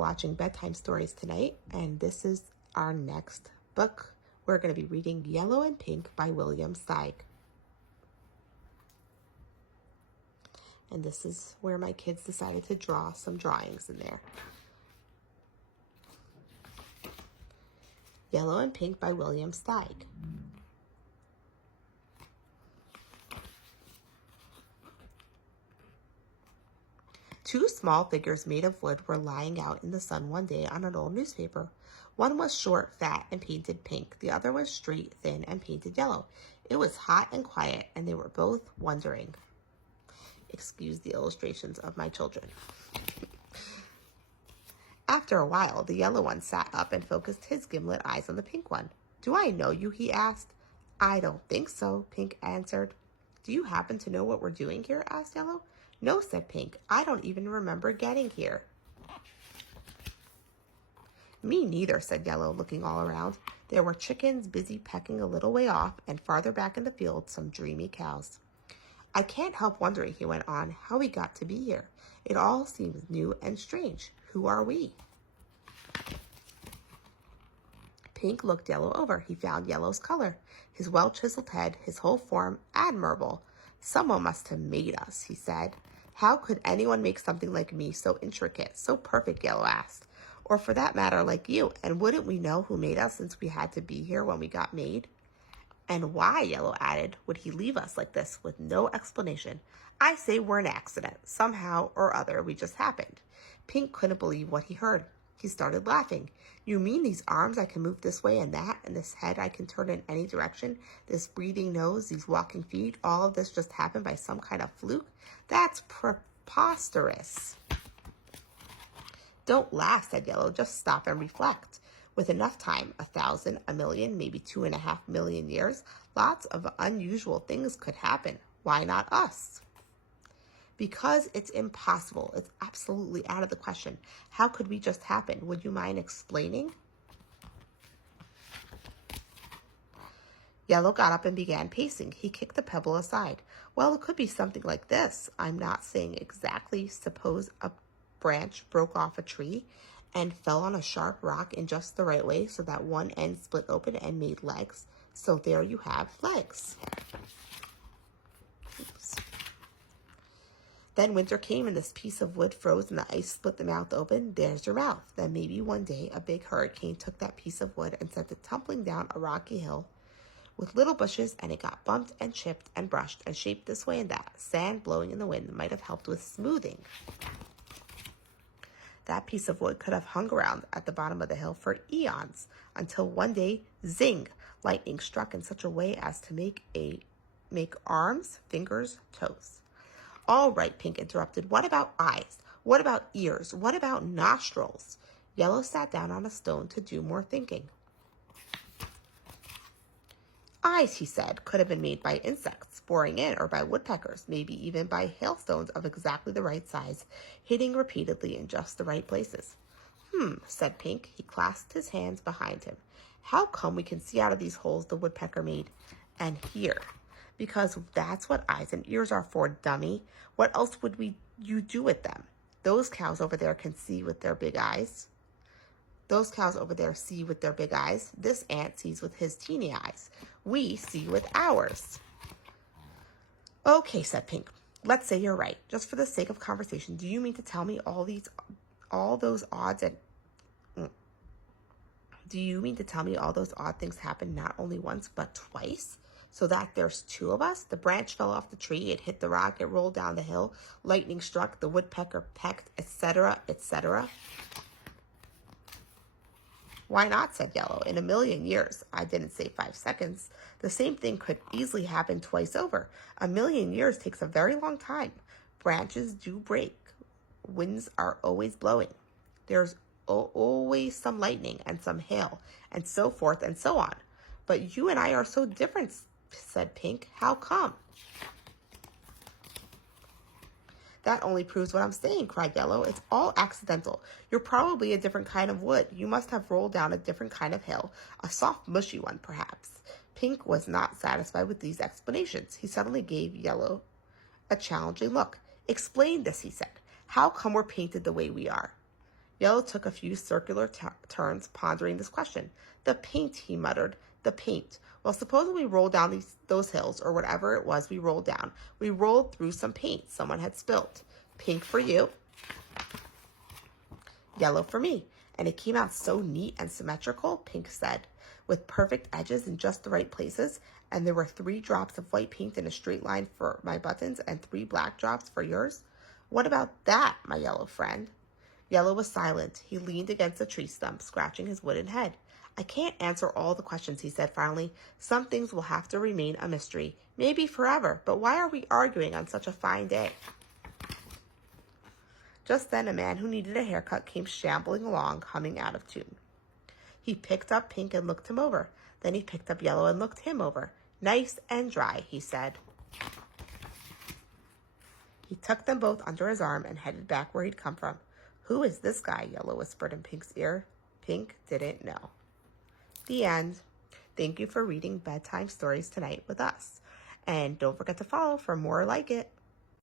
Watching bedtime stories tonight, and this is our next book. We're going to be reading Yellow and Pink by William Steig. And this is where my kids decided to draw some drawings in there. Yellow and Pink by William Steig. Two small figures made of wood were lying out in the sun one day on an old newspaper. One was short, fat, and painted pink. The other was straight, thin, and painted yellow. It was hot and quiet, and they were both wondering. Excuse the illustrations of my children. After a while, the yellow one sat up and focused his gimlet eyes on the pink one. "Do I know you?" he asked. "I don't think so," Pink answered. "Do you happen to know what we're doing here?" asked Yellow. "No," said Pink. "I don't even remember getting here." "Me neither," said Yellow, looking all around. There were chickens busy pecking a little way off, and farther back in the field, some dreamy cows. "I can't help wondering," he went on, "how we got to be here. It all seems new and strange. Who are we?" Pink looked Yellow over. He found Yellow's color, his well-chiseled head, his whole form admirable. "Someone must have made us," he said. "How could anyone make something like me so intricate, so perfect?" Yellow asked. "Or for that matter, like you. And wouldn't we know who made us since we had to be here when we got made?" "And why," Yellow added, "would he leave us like this with no explanation? I say we're an accident. Somehow or other, we just happened." Pink couldn't believe what he heard. He started laughing. "You mean these arms I can move this way and that, and this head I can turn in any direction, this breathing nose, these walking feet, all of this just happened by some kind of fluke? That's preposterous." "Don't laugh," said Yellow. "Just stop and reflect. With enough time, 1,000, a million, maybe 2.5 million years, lots of unusual things could happen. Why not us?" "Because it's impossible. It's absolutely out of the question. How could we just happen? Would you mind explaining?" Yellow got up and began pacing. He kicked the pebble aside. "Well, it could be something like this. I'm not saying exactly. Suppose a branch broke off a tree and fell on a sharp rock in just the right way so that one end split open and made legs. So there you have legs." Oops. "Then winter came and this piece of wood froze and the ice split the mouth open. There's your mouth. Then maybe one day a big hurricane took that piece of wood and sent it tumbling down a rocky hill with little bushes, and it got bumped and chipped and brushed and shaped this way and that. Sand blowing in the wind might have helped with smoothing. That piece of wood could have hung around at the bottom of the hill for eons until one day, zing, lightning struck in such a way as to make arms, fingers, toes." "All right," Pink interrupted. "What about eyes? What about ears? What about nostrils?" Yellow sat down on a stone to do more thinking. "Eyes," he said, "could have been made by insects boring in, or by woodpeckers, maybe even by hailstones of exactly the right size, hitting repeatedly in just the right places." Said Pink. He clasped his hands behind him. "How come we can see out of these holes the woodpecker made and hear?" "Because that's what eyes and ears are for, dummy. What else would you do with them? Those cows over there can see with their big eyes. Those cows over there see with their big eyes. This ant sees with his teeny eyes. We see with ours." "Okay," said Pink. "Let's say you're right. Just for the sake of conversation, do you mean to tell me all those odd things happened not only once but twice? So that there's two of us? The branch fell off the tree, it hit the rock, it rolled down the hill, lightning struck, the woodpecker pecked, etc., etc." "Why not?" said Yellow. "In a million years," I didn't say 5 seconds, "the same thing could easily happen twice over. A million years takes a very long time. Branches do break. Winds are always blowing. There's always some lightning and some hail, and so forth and so on. But you and I are so different," said Pink. "How come?" "That only proves what I'm saying," cried Yellow. "It's all accidental. You're probably a different kind of wood. You must have rolled down a different kind of hill, a soft, mushy one, perhaps." Pink was not satisfied with these explanations. He suddenly gave Yellow a challenging look. "Explain this," he said. "How come we're painted the way we are?" Yellow took a few circular turns, pondering this question. The paint, he muttered. The paint. Well, supposing we rolled down those hills, or whatever it was we rolled down. We rolled through some paint someone had spilt. Pink for you, yellow for me. And it came out so neat and symmetrical, Pink said, with perfect edges in just the right places. And there were 3 drops of white paint in a straight line for my buttons and 3 black drops for yours. What about that, my yellow friend? Yellow was silent. He leaned against a tree stump, scratching his wooden head. I can't answer all the questions, he said finally. Some things will have to remain a mystery, maybe forever, but why are we arguing on such a fine day? Just then, a man who needed a haircut came shambling along, humming out of tune. He picked up Pink and looked him over. Then he picked up Yellow and looked him over. Nice and dry, he said. He tucked them both under his arm and headed back where he'd come from. Who is this guy? Yellow whispered in Pink's ear. Pink didn't know. The end. Thank you for reading bedtime stories tonight with us. And don't forget to follow for more like it.